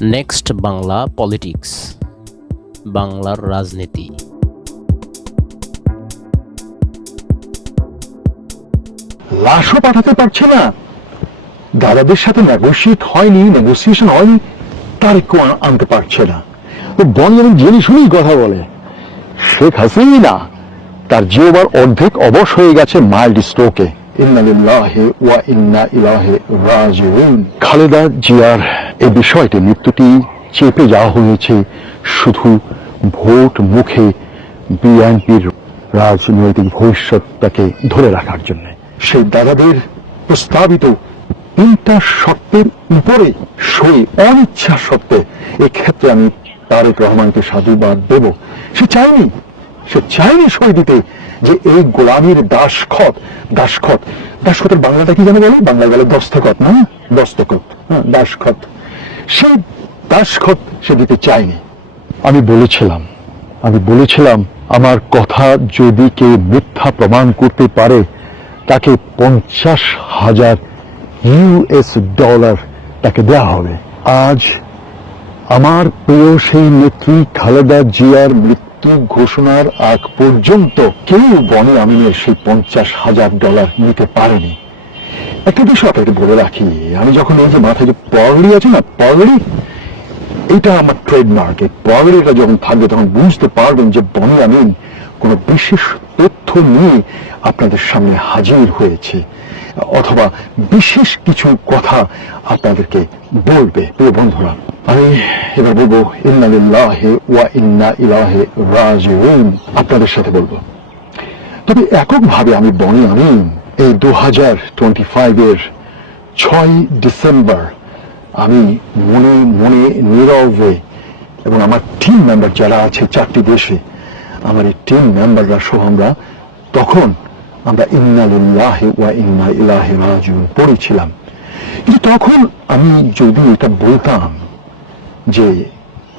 Next Bangla politics, বাংলার রাজনীতি। লাশও পাঠাতে পারছে না, দাদাদের সাথে নেগোসিয়েশন হয়নি, তারিখও আনতে পারছে না। তো বনি আমি জেনে শুনেই কথা বলে। শেখ হাসিনা তার জিওবার অর্ধেক অবশ হয়ে গেছে মাইল্ড স্ট্রোকে। ইন্না লিল্লাহি ওয়া ইন্না ইলাইহি রাজিউন। খালেদা জিয়ার এই বিষয়টি, মৃত্যুটি চেপে যাওয়া হয়েছে শুধু ভোট মুখে বিএনপির রাজনৈতিক ভবিষ্যৎটাকে ধরে রাখার জন্য। সেই দাদাদের প্রস্তাবিত 3টা শর্তের উপরে সই অনিচ্ছা সত্ত্বে এক্ষেত্রে আমি তারেক রহমানকে সাধুবাদ দেব। সে চায়নি সই দিতে, যে এই গোলামীর দাসখতের বাংলাটা কি জানো বলো? বাংলা গেলে দস্তখত, না দস্তখত, দাসখত। সেই দাসখত সে দিতে চায়নি। আমি বলেছিলাম আমার কথা যদি কেউ মিথ্যা প্রমাণ করতে পারে তাকে $50,000 তাকে দেওয়া হবে। আজ আমার প্রিয় সেই নেত্রী খালেদা জিয়ার মৃত্যু ঘোষণার আগ পর্যন্ত কেউ বনি আমিনের সেই $50,000 নিতে পারেনি। একটা বিষয় আপনাকে বলে রাখি, আমি যখন এই যে মাথায় যে পগড়ি আছে না, পগড়ি, এটা আমার ট্রেডমার্ক। এই পগড়িটা যখন থাকবে তখন বুঝতে পারবেন যে বনি আমিন কোন বিশেষ তথ্য নিয়ে আপনাদের সামনে হাজির হয়েছে, অথবা বিশেষ কিছু কথা আপনাদেরকে বলবে। প্রিয় বন্ধুরা, আমি এবার বলবো ইন্না লিল্লাহি ওয়া ইন্না ইলাইহি রাজিউন, আপনাদের সাথে বলবো। তবে এককভাবে আমি বনি আমিন এই 2025-এর 6 ডিসেম্বর আমি মনে মনে নীরবে, এবং আমার টিম মেম্বার যারা আছে 4টি দেশে, আমার এই টিম মেম্বাররা সহ আমরা ইন্না লিল্লাহি ওয়া ইন্না ইলাইহি রাজিউন পড়েছিলাম। কিন্তু তখন আমি যদি এটা বলতাম যে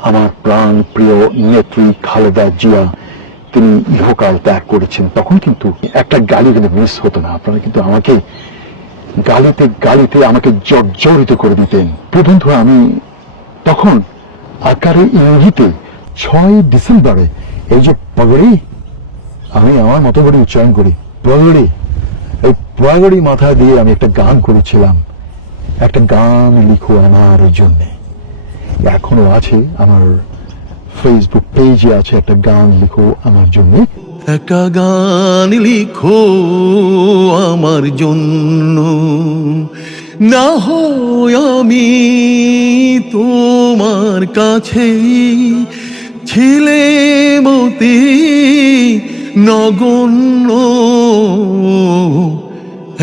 আমার প্রাণ প্রিয় নেত্রী খালেদা জিয়া তিনি ইহকাল ত্যাগ করেছেন, তখন কিন্তু একটা গালি কিন্তু মিস হতো না। আপনারা কিন্তু আমাকে গালিতে আমাকে জর্জরিত করে দিতেন। বন্ধুরা, আমি তখন আকারে ইঙ্গিতে 6 ডিসেম্বরে এই যে পগড়ি, আমি আমার মতো করে উচ্চারণ করি, পগড়ি, এই পগড়ি মাথায় দিয়ে আমি একটা গান করেছিলাম, একটা গান লিখো আমার জন্য। এখনো আছে, আমার ফেসবুক পেজে আছে, একটা গান লিখো আমার জন্য। একটা গান লিখো আমার জন্য, না হয় আমি তোমার কাছে ছিলে মতি নগণ্য।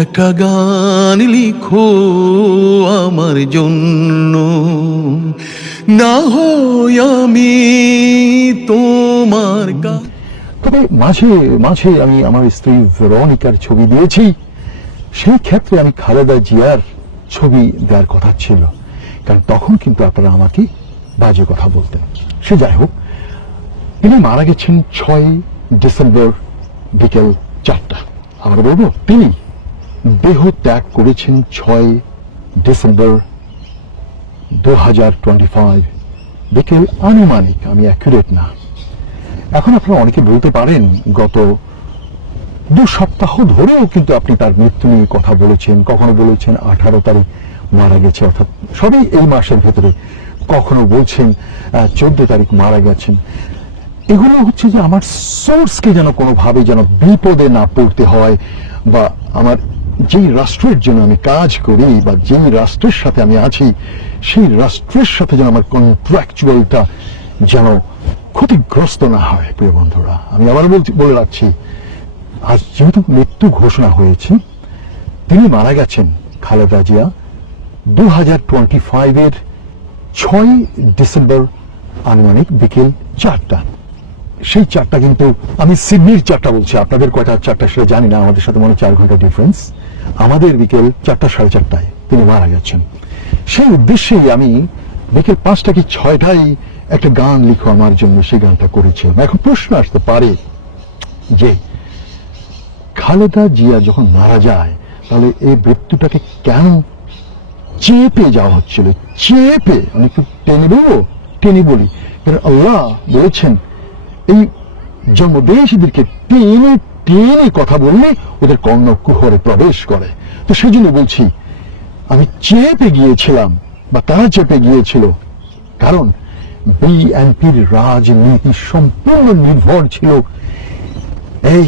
একটা গান লিখো আমার জন্য, না হয় আমি তোমার কাছে। তবে মাঝে মাঝে আমি আমার স্ত্রী ভেরোনিকার ছবি দিয়েছি। সেই ক্ষেত্রে আমি খালেদা জিয়ার ছবি দেওয়ার কথা ছিল, কারণ তখন কিন্তু আপনারা আমাকে বাজে কথা বলতেন। সে যাই হোক, তিনি মারা গেছেন 6 ডিসেম্বর বিকেল 4টা। আমরা বলবো তিনি দেহ ত্যাগ করেছেন 6 ডিসেম্বর 2025 বিকেল আনুমানিক, আমি অ্যাকুরেট না। এখন আপনারা অনেকে বলতে পারেন গত 2 সপ্তাহ ধরেও কিন্তু আপনি তার মৃত্যু নিয়ে কথা বলেছেন, কখনো বলেছেন 18 তারিখ মারা গেছে, অর্থাৎ সবই এই মাসের ভেতরে, কখনো বলছেন 14 তারিখ মারা গেছেন। এগুলো হচ্ছে যে আমার সোর্সকে যেন কোনোভাবে যেন বিপদে না পড়তে হয়, বা আমার যেই রাষ্ট্রের জন্য আমি কাজ করি বা যেই রাষ্ট্রের সাথে আমি আছি সেই রাষ্ট্রের সাথে যেন আমার কন্ট্রাকচুয়ালটা যেন ক্ষতিগ্রস্ত না হয়। প্রিয় বন্ধুরা, আমি আবার বলে রাখছি, আজ যেহেতু মৃত্যু ঘোষণা হয়েছে, তিনি মারা গেছেন খালেদা জিয়া 2025-এর 6 ডিসেম্বর আনুমানিক বিকেল 4টা। সেই 4টা কিন্তু আমি সিডনির 4টা বলছি, আপনাদের কয়টা 4টা সেটা জানি না, আমাদের সাথে মনে 4 ঘন্টা ডিফারেন্স। আমাদের বিকেল 4টা, 4:30টায় তিনি মারা গেছেন। সেই উদ্দেশ্যেই আমি বিকেল 5টা কি 6টায় একটা গান লিখো আমার জন্য, সেই গানটা করেছিলাম। এখন প্রশ্ন আসতে পারে যে খালেদা জিয়া যখন মারা যায়, তাহলে এই মৃত্যুটাকে কেন চেপে যাওয়া হচ্ছিল, চেপে, আমি একটু টেনে বলবো, টেনে বলি, কারণ আল্লাহ বলেছেন এই জন্মদেশীদেরকে টেনে টেনে কথা বললে ওদের কর্ণকুহরে প্রবেশ করে। তো সেই জন্য বলছি আমি চেপে গিয়েছিলাম বা তারা চেপে গিয়েছিল, কারণ বিএনপির রাজনীতি সম্পূর্ণ নির্ভর ছিল এই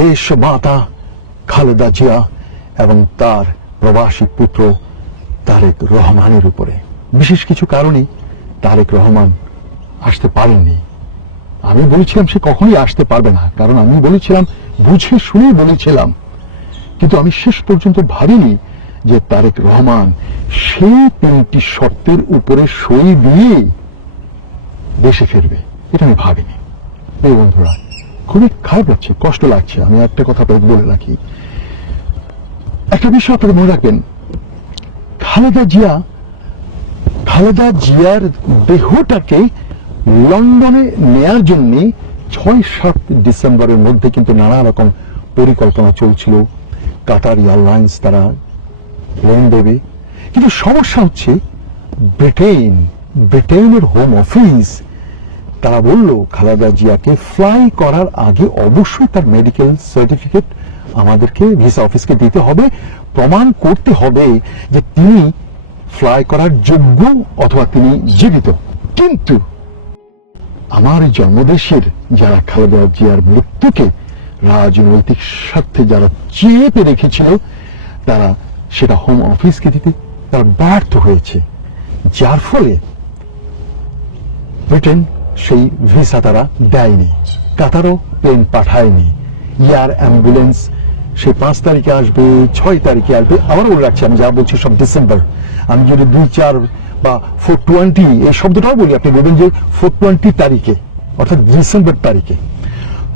দেশমাতা খালেদা জিয়া এবং তার প্রবাসী পুত্র তারেক রহমানের উপরে। বিশেষ কিছু কারণে তারেক রহমান আসতে পারেননি। আমি বলেছিলাম সে কখনোই আসতে পারবে না, কারণ আমি বলেছিলাম, বুঝে শুনে বলেছিলাম, কিন্তু আমি শেষ পর্যন্ত ভাবিনি যে তারেক রহমান সেই 3টি শর্তের উপরে সই দিয়ে দেশে ফিরবে, এটা আমি ভাবিনি। এই বন্ধুরা, খুবই খারাপ লাগছে, কষ্ট লাগছে। আমি একটা কথা বলে রাখি, একটা বিষয় আপনারা মনে রাখবেন, খালেদা জিয়ার দেহটাকে লন্ডনে নেয়ার জন্য 6-7 ডিসেম্বরের মধ্যে কিন্তু নানা রকম পরিকল্পনা চলছিল। কাতার এয়ারলাইন্স তারা প্লেন দেবে, কিন্তু সমস্যা হচ্ছে ব্রিটেনের হোম অফিস তারা বলল খালেদা জিয়াকে ফ্লাই করার আগে অবশ্যই তার মেডিকেল সার্টিফিকেট আমাদেরকে ভিসা অফিসকে দিতে হবে, প্রমাণ করতে হবে যে তিনি ফ্লাই করার যোগ্য অথবা তিনি জীবিত। কিন্তু আমার জন্মদেশের যারা খালেদা জিয়ার মৃত্যুকে রাজনৈতিক স্বার্থে যারা চেপে রেখেছিল, তারা সেটা হোম অফিসকে দিতে তারা ব্যর্থ হয়েছে, যার ফলে ব্রিটেন সেই ভিসা তারা দেয়নি, কাতারও প্লেন পাঠায়নি। এয়ার অ্যাম্বুলেন্স সে 5 তারিখে আসবে, 6 তারিখে আসবে, আবার বলে রাখছি আমি যা বলছি সব ডিসেম্বর। আমি যদি 2-4 বা 420 এই শব্দটাও বলি, আপনি বলবেন যে 420 তারিখে, অর্থাৎ ডিসেম্বর তারিখে।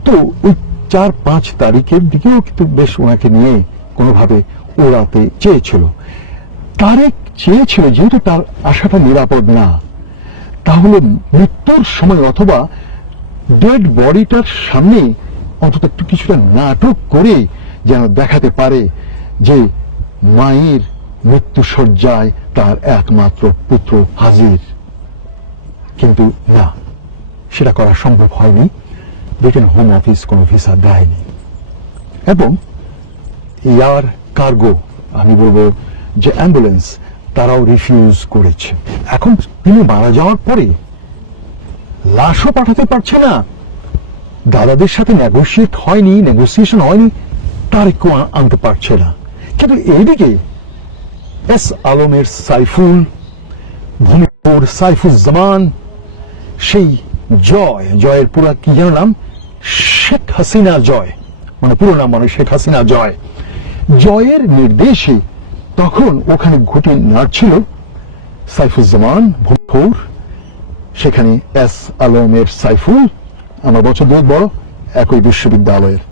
তো ওই 4-5 তারিখের দিকেও কিন্তু বেশ ওনাকে নিয়ে কোনোভাবে ওড়াতে চেয়েছিল। তারেক চেয়েছিল যেহেতু তার আশাটা নিরাপদ না, তাহলে মৃত্যুর সময় অথবা ডেড বডিটার সামনে অন্তত একটু কিছুটা নাটক করে যেন দেখাতে পারে যে মায়ের মৃত্যু শয্যায় তার একমাত্র পুত্র হাজির। কিন্তু না, সেটা করা সম্ভব হয়নি। ব্রিটেন হোম অফিস কোনো ভিসা দেয়নি এবং এয়ার কার্গো, আমি বলবো যে অ্যাম্বুলেন্স, তারাও রিফিউজ করেছে। এখন তিনি মারা যাওয়ার পরে লাশও পাঠাতে পারছে না, দাদাদের সাথে নেগোসিয়েশন হয়নি, তারেকও আনতে পারছে না। কিন্তু এইদিকে এস আলমের সাইফুল, ভূমিপুর সাইফুজ্জামান, সেই জয়ের পুরা কি যেন নাম, শেখ হাসিনা জয়, মানে পুরো নাম মানে শেখ হাসিনা জয়ের নির্দেশে তখন ওখানে ঘুঁটি নাড়ছিল সাইফুজ্জামান ভূমিপুর, সেখানে এস আলমের সাইফুল আমার বছর 2 বড়, একই বিশ্ববিদ্যালয়ের,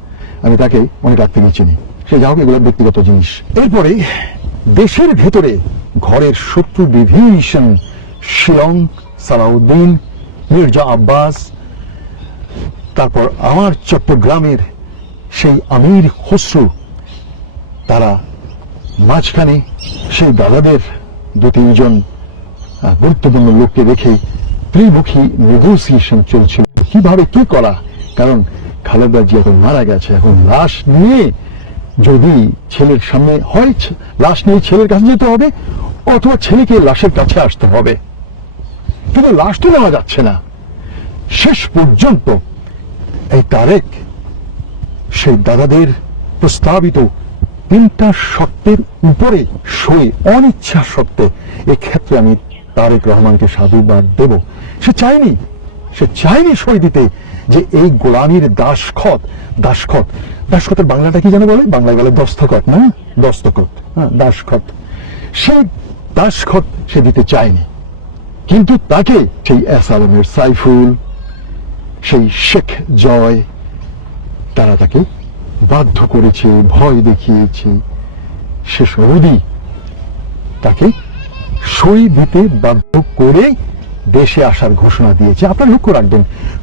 আমি তাকে অনেক রাত থেকে চিনি। সে যা হোক, এগুলো ব্যক্তিগত জিনিস। এরপরে দেশের ভেতরে ঘরের শত্রু বিভীষণ, শিলং সালাউদ্দিন, মির্জা আব্বাস, তারপর আমার চট্টগ্রামের সেই আমির খসরু, তারা মাঝখানে সেই দাদাদের 2-3 জন গুরুত্বপূর্ণ লোককে রেখে ত্রিমুখী নেগোসিয়েশন চলছিল কিভাবে কি করা। কারণ খালেদা জিয়া এখন মারা গেছে, এখন লাশ নিয়ে যদি ছেলের সামনে হয়, লাশ নিয়ে ছেলের কাছে যেতে হবে, অথবা ছেলেকে লাশের কাছে আসতে হবে, কিন্তু লাশ তো নেওয়া যাচ্ছে না। শেষ পর্যন্ত এই তারেক সেই দাদাদের প্রস্তাবিত 3টা শর্তের উপরে সই অনিচ্ছা সত্ত্বে, এক্ষেত্রে আমি তারেক রহমানকে সাধুবাদ দেব। সে চায়নি সই দিতে, যে এই গোলামীর দাসখতের বাংলাটা কি যেন বলে, বাংলায় বলে দস্তখত, না দস্তখত, হ্যাঁ দাসখত, সেই দাসখত সে দিতে চায়নি। কিন্তু তাকে সেই এস আলমের সাইফুল, সেই শেখ জয়, তারা তাকে বাধ্য করেছে, ভয় দেখিয়েছে, শেষ অবধি তাকে সই দিতে বাধ্য করে দেশে আসার ঘোষণা দিয়েছে। আপনারা লক্ষ্য রাখবেন,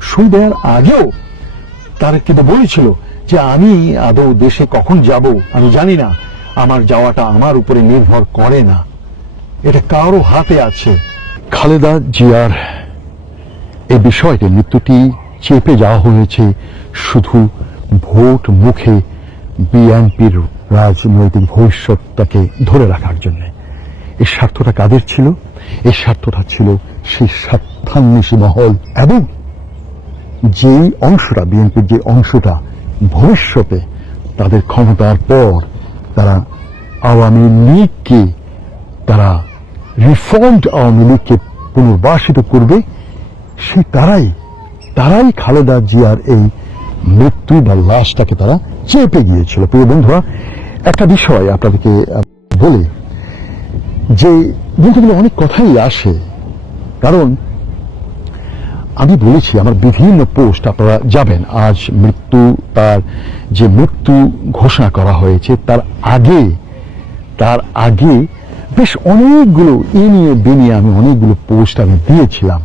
সই দেওয়ার আগেও তারা কিন্তু বলেছিল যে আমি আদৌ দেশে কখন যাব আমি জানি না, আমার যাওয়াটা আমার উপরে নির্ভর করে না। এটা কারো হাতে আছে। খালেদা জিয়ার এই বিষয়টি, মৃত্যুটি চেপে যাওয়া হয়েছে শুধু ভোট মুখে বিএনপির রাজনৈতিক ভবিষ্যৎটাকে ধরে রাখার জন্য। এই স্বার্থটা কাদের ছিল? এই স্বার্থটা ছিল সেই স্বার্থান্বেষী মহল, এবং যেই অংশটা, বিএনপির যে অংশটা ভবিষ্যতে তাদের ক্ষমতার পর তারা আওয়ামী লীগকে, তারা রিফর্মড আওয়ামী লীগকে পুনর্বাসিত করবে, সেই তারাই খালেদা জিয়ার এই মৃত্যু বা লাশটাকে তারা চেপে গিয়েছিল। প্রিয় বন্ধুরা, একটা বিষয় আপনাদেরকে বলি, যে বলতে অনেক কথাই আসে, কারণ আমি বলেছি আমার বিভিন্ন পোস্ট আপনারা যাবেন, আজ তার যে মৃত্যু ঘোষণা করা হয়েছে তার আগে বেশ অনেকগুলো বেনিয়ে আমি অনেকগুলো পোস্ট আমি দিয়েছিলাম।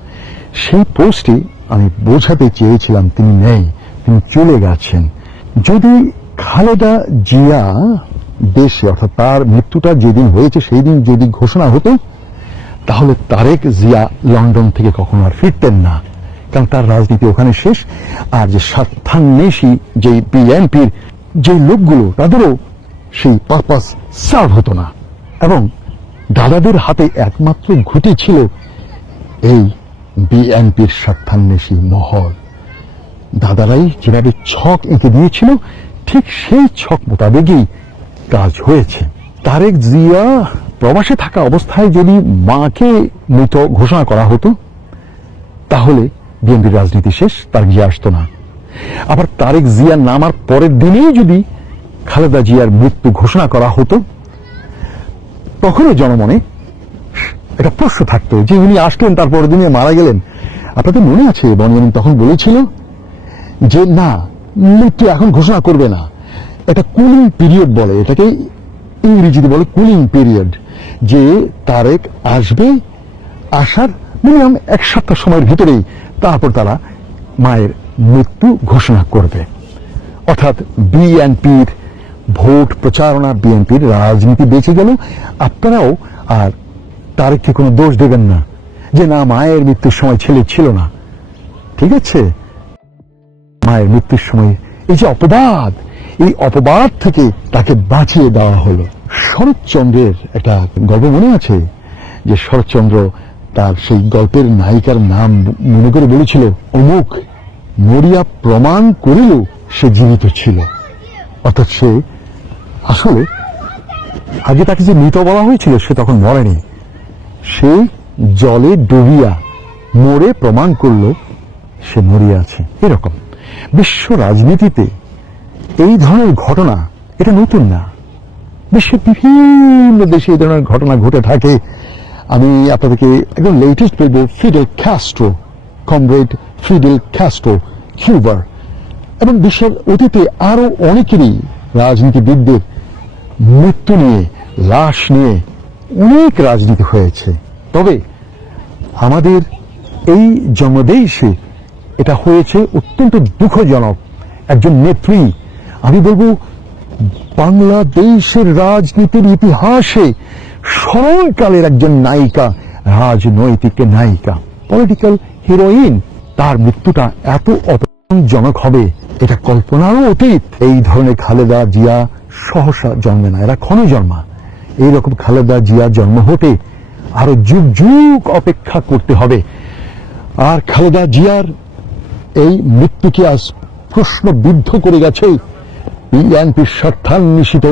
সেই পোস্টে আমি বোঝাতে চেয়েছিলাম তিনি নেই, তিনি চলে গেছেন। যদি খালেদা জিয়া দেশে, অর্থাৎ তার মৃত্যুটা যেদিন হয়েছে সেই দিন যদি ঘোষণা হতো, তাহলে তারেক জিয়া লন্ডন থেকে কখনো আর ফিরতেন না, কারণ তার রাজনীতি ওখানে শেষ। আর যে স্বার্থান্বেষী যে বিএনপির যে লোকগুলো, তাদেরও সেই পারপাস সার্ভ হতো না। এবং দাদাদের হাতে একমাত্র ঘুঁটি ছিল এই বিএনপির স্বার্থান্বেষী মহল। দাদারাই যেভাবে ছক এঁকে দিয়েছিল, ঠিক সেই ছক মোতাবেকই কাজ হয়েছে। তারেক জিয়া প্রবাসে থাকা অবস্থায় যদি মাকে মৃত ঘোষণা করা হতো, তাহলে বিএনপির রাজনীতি শেষ, তার জিয়া আসতো না। আবার তারেক জিয়া নামার পরের দিনেই যদি খালেদা জিয়ার মৃত্যু ঘোষণা করা হতো, তখনও জনমনে একটা প্রশ্ন থাকতো যে উনি আসলেন, তারপরের দিনে মারা গেলেন। আপনাদের মনে আছে বনিয়ামিন তখন বলেছিল যে না, মৃত্যু এখন ঘোষণা করবে না, একটা কুলিং পিরিয়ড বলে এটাকে, ইংরেজিতে বলে কুলিং পিরিয়ড, যে তারেক আসবে, আসার মিনিমাম এক সপ্তাহ সময়ের ভিতরেই তারপর তারা মায়ের মৃত্যু ঘোষণা করবে। অর্থাৎ বিএনপির ভোট প্রচারণা, বিএনপির রাজনীতি বেঁচে গেল। আপনারাও আর তারেককে কোনো দোষ দেবেন না যে না, মায়ের মৃত্যুর সময় ছেলে ছিল না। ঠিক আছে, মায়ের মৃত্যুর সময় এই যে অপবাদ, এই অপবাদ থেকে তাকে বাঁচিয়ে দেওয়া হলো। শরৎচন্দ্রের একটা গল্প মনে আছে, যে শরৎচন্দ্র তার সেই গল্পের নায়িকার নাম মনে করে বলেছিল, অমুক মরিয়া প্রমাণ করিল সে জীবিত ছিল। অর্থাৎ সে আসলে আগে তাকে যে মৃত বলা হয়েছিল, সে তখন মরেনি, সে জলে ডুবিয়া মরে প্রমাণ করল সে মরিয়া আছে। এরকম বিশ্ব রাজনীতিতে এই ধরনের ঘটনা, এটা নতুন না, বিশ্বের বিভিন্ন দেশে এই ধরনের ঘটনা ঘটে থাকে। আমি আপনাদেরকে একদম লেটেস্ট বলবো, Fidel Castro, comrade Fidel Castro, কিউবার, এবং বিশ্বের অতীতে আরো অনেকেরই রাজনীতিবিদদের মৃত্যু নিয়ে, লাশ নিয়ে অনেক রাজনীতি হয়েছে। তবে আমাদের এই জন্মদেশে এটা হয়েছে অত্যন্ত দুঃখজনক। একজন নেত্রী, আমি বলবো বাংলাদেশের রাজনীতির ইতিহাসে স্মরণকালের একজন নায়িকা, রাজনৈতিক নায়িকা, পলিটিক্যাল হিরোইন, তার মৃত্যুটা এত অপমানজনক হবে এটা কল্পনারও অতীত। এই ধরনের খালেদা জিয়া সহসা জন্মে না, এরা ক্ষণ জন্মা। এইরকম খালেদা জিয়া জন্ম হতে আরো যুগ যুগ অপেক্ষা করতে হবে। আর খালেদা জিয়ার এই মৃত্যুকে আজ প্রশ্নবিদ্ধ করে গেছে বিএনপির স্বার্থান্বেষিত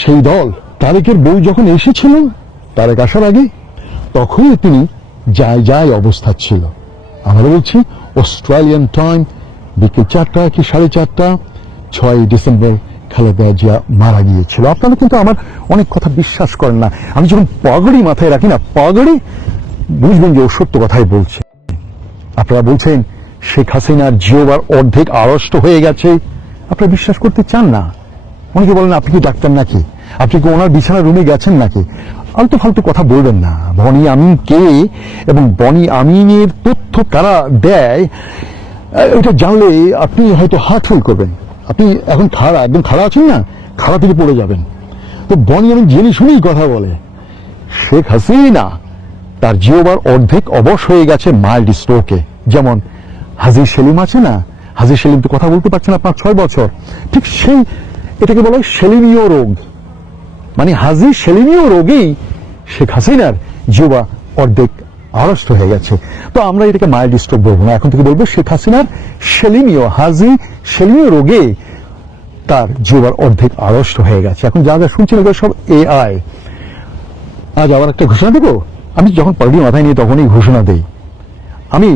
সেই দল। তারেকের বউ যখন এসেছিল, তারেক আসার আগে, তখনই তিনি যায় অবস্থা ছিল। আমরা বলছি অস্ট্রেলিয়ান টাইম বিকেল 4টা কি 4:30, 6 ডিসেম্বর খালেদা জিয়া মারা গিয়েছিল। আপনারা কিন্তু আমার অনেক কথা বিশ্বাস করেন না। আমি যখন পাগড়ি মাথায় রাখি না, পাগড়ি, বুঝবেন যে ও সত্য কথাই বলছে। আপনারা বলছেন শেখ হাসিনার জিওবার অর্ধেক আড়ষ্ট হয়ে গেছে, আপনারা বিশ্বাস করতে চান না। অনেকে বলেন আপনি কি ডাক্তার নাকি, আপনি কি ওনার বিছানার রুমে গেছেন নাকি? আলতু ফালতু কথা বলবেন না। বনি আমিন কে এবং বনি আমিনের তথ্য কারা দেয়, এটা জানলে আপনি হয়তো হার্ট ফেল করবেন। আপনি এখন একদম খাড়া আছেন না, খাড়া থেকে পড়ে যাবেন। তো বনি আমিন জেনে শুনেই কথা বলে, শেখ হাসিনা তার জিওবার অর্ধেক অবশ হয়ে গেছে মাইল্ড স্ট্রোকে। যেমন হাজী সেলিম আছে না, হাজী সেলিম তো কথা বলতে পারছে না 5-6 বছর, ঠিক সেই এটাকে বলা হয় সেলিমীয় রোগ। মানে হাজী সেলিমীয় রোগেই শেখ হাসিনার জিওবা অর্ধেক আড়ষ্ট হয়ে গেছে। তো আমরা এটাকে মাইল্ড স্ট্রোক বলবো না, এখন থেকে বলবো শেখ হাসিনার সেলিমীয়, হাজী সেলিমীয় রোগে তার জিওবার অর্ধেক আড়ষ্ট হয়ে গেছে। এখন যা যা শুনছেন এগুলো সব এআই। আজ আবার একটা ঘোষণা দেবো, আমি যখন পার্টি মাথায় নিয়ে তখনই ঘোষণা দেই, আমি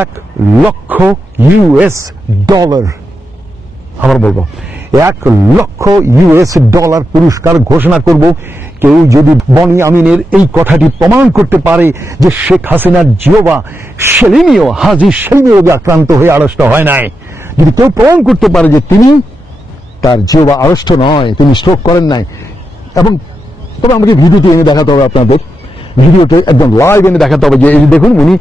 $1,00,000 আবার বলবো $1,00,000 পুরস্কার ঘোষণা করব কেউ যদি বনি আমিনের এই কথাটি প্রমাণ করতে পারে যে শেখ হাসিনার জিওবা সেলিমীয়, হাজী সেলিমীয় রোগে আক্রান্ত হয়ে আড়ষ্ট হয় নাই। যদি কেউ প্রমাণ করতে পারে যে তিনি তার জিওবা আড়ষ্ট নয়, তিনি স্ট্রোক করেন নাই, এবং তবে আমাকে ভিডিওটি এনে দেখাতে হবে, আপনাদের ভিডিওতে একদম লাইভ এনে দেখাতে হবে যে এই দেখুন উনি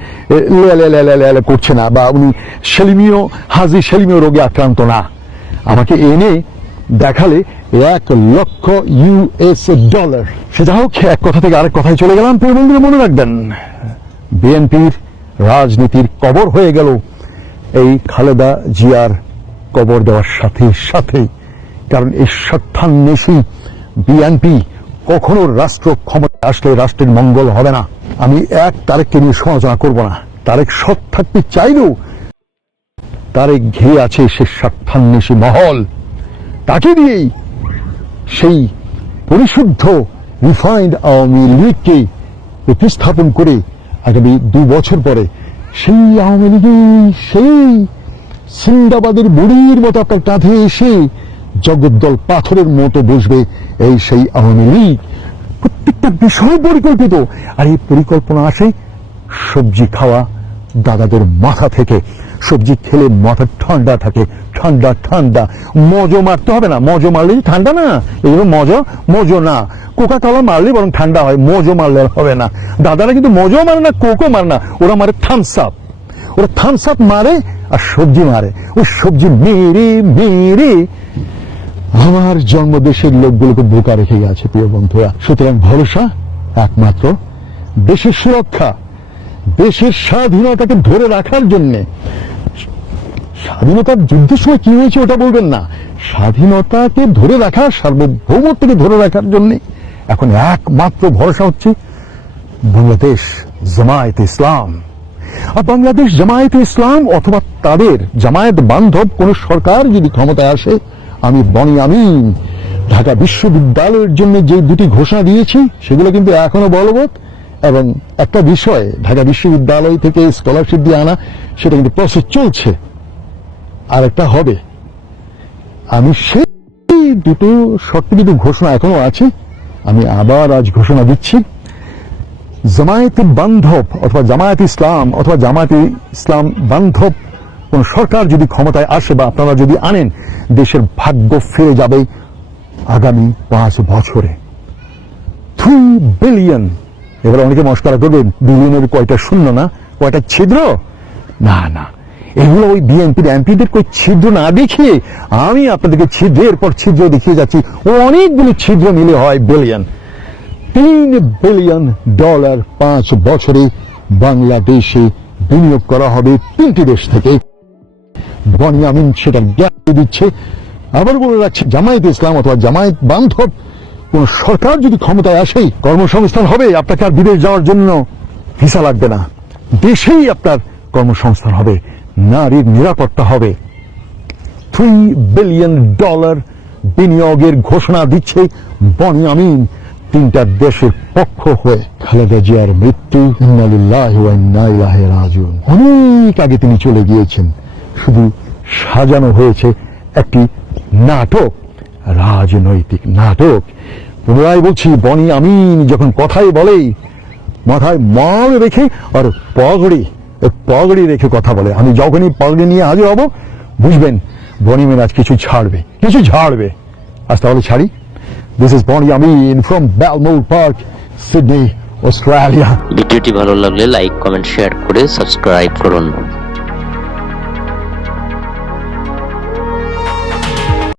করছে না, বা উনি সেলিমীয়, হাজী সেলিমীয় রোগে আক্রান্ত না। আমাকে এনে দেখালে $1,00,000। সে যা হোক, এক কথা থেকে আরেক কথায় চলে গেলাম। প্রিয় বন্ধুরা, মনে রাখবেন, বিএনপির রাজনীতির কবর হয়ে গেল এই খালেদা জিয়ার কবর দেওয়ার সাথে সাথে। কারণ এই স্বার্থান্বেষী বিএনপি কখনো রাষ্ট্র ক্ষমতা আসলে রাষ্ট্রের মঙ্গল হবে না। আমি তারেককে নিয়ে সমালোচনা করব না, তারেক সৎ থাকতে চাইলেও তারেক ঘিরে আছে সে স্বার্থান্বেষী মহল। তাকে দিয়েই সেই পরিশুদ্ধ রিফাইন্ড আওয়ামী লীগকে প্রতিস্থাপন করে আগামী 2 বছর পরে সেই আওয়ামী লীগই সেই সিন্দাবাদের বুড়ির মতো আপনার কাঁধে এসে জগদ্দল পাথরের মতো বসবে। এই সেই আওয়ামী লীগ, প্রত্যেকটা বিষয় পরিকল্পিত। আর এই পরিকল্পনা আসে সবজি খাওয়া দাদাদের মাথা থেকে। সবজি খেলে মাথা ঠান্ডা থাকে, ঠান্ডা ঠান্ডা। মজো মারতে হবে না, মজো মারলেই ঠান্ডা না, এগুলো মজো না। কোকা কোলা মারলে বরং ঠান্ডা হয়, মজো মারলে হবে না। দাদারা কিন্তু মজো মারে না, কোকো মারে না, ওরা মারে থামস আপ। ওরা থামস আপ মারে আর সবজি মারে। ওই সবজি মেরে মেরে আমার জন্মদেশের লোকগুলোকে বোকা রেখে গেছে। প্রিয় বন্ধুরা, সুতরাং ভরসা একমাত্র দেশের সুরক্ষা, দেশের স্বাধীনতাকে ধরে রাখার জন্য। স্বাধীনতার যুদ্ধের সময় কি হয়েছে ওটা বলবেন না, স্বাধীনতাকে ধরে রাখা, সার্বভৌমত্বকে ধরে রাখার জন্য এখন একমাত্র ভরসা হচ্ছে বাংলাদেশ জামায়াতে ইসলাম। আর বাংলাদেশ জামায়াতে ইসলাম অথবা তাদের জামায়াত বান্ধব কোন সরকার যদি ক্ষমতায় আসে, আমি বনি আমিন ঢাকা বিশ্ববিদ্যালয়ের জন্য যে 2টি ঘোষণা দিয়েছি সেগুলো কিন্তু এখনো বলবৎ। এবং একটা বিষয়, ঢাকা বিশ্ববিদ্যালয় থেকে স্কলারশিপ দিয়ে আনা, সেটা কিন্তু প্রসেস চলছে, আর একটা হবে। আমি সেই 2টো শর্ত কিন্তু ঘোষণা এখনো আছে, আমি আবার আজ ঘোষণা দিচ্ছি। জামায়াতে বান্ধব অথবা জামায়াত ইসলাম অথবা জামায়াতে ইসলাম বান্ধব কোন সরকার যদি ক্ষমতায় আসে বা আপনারা যদি আনেন, দেশের ভাগ্য ফিরে যাবে আগামী 5 বছরে। 2 বিলিয়ন। এবার অনেকে মস্করা করবে, বিলিয়নের কয়টা শূন্য না, কয়টা ছিদ্র? না না, এগুলো ওই বিএনপির এমপিদের কই ছিদ্র না দেখিয়ে আমি আপনাদেরকে ছিদ্রের পর ছিদ্র দেখিয়ে যাচ্ছি। ও অনেকগুলো ছিদ্র মিলে হয় বিলিয়ন। $3 বিলিয়ন 5 বছরে বাংলাদেশে বিনিয়োগ করা হবে 3টি দেশ থেকে। বনি আমিন সেটার গ্যারান্টি দিচ্ছে। আবার বলে রাখছি, জামায়াত ইসলাম অথবা জামায়াত বান্ধব কোন সরকার যদি ক্ষমতায় আসে, কর্মসংস্থান হবে। আপনাকে আর বিদেশ যাওয়ার জন্য ভিসা লাগবে না, দেশেই আপনার কর্মসংস্থান হবে, নারীর নিরাপত্তা হবে। $3 বিলিয়ন বিনিয়োগের ঘোষণা দিচ্ছে বনি আমিন 3টা দেশের পক্ষ হয়ে। খালেদা জিয়ার মৃত্যু, ইন্না লিল্লাহি ওয়া ইন্না ইলাইহি রাজিউন। অনেক আগে তিনি চলে গিয়েছেন, শুধু সাজানো হয়েছে একটি নাটক, রাজনৈতিক নাটক। পুনরায় বলছি, বনি আমিন যখন কথাই বলে মাথায় মাল রেখে আর পগড়ি রেখে কথা বলে। আমি যখনই পগড়ি নিয়ে হাজির হব, বুঝবেন বনি আমিন আজ কিছু ছাড়বে। আজ তাহলে ছাড়ি। This is Boni Amin from Balmoral Park, Sydney, Australia. ভিডিওটি ভালো লাগলে লাইক, কমেন্ট, শেয়ার করে সাবস্ক্রাইব করুন।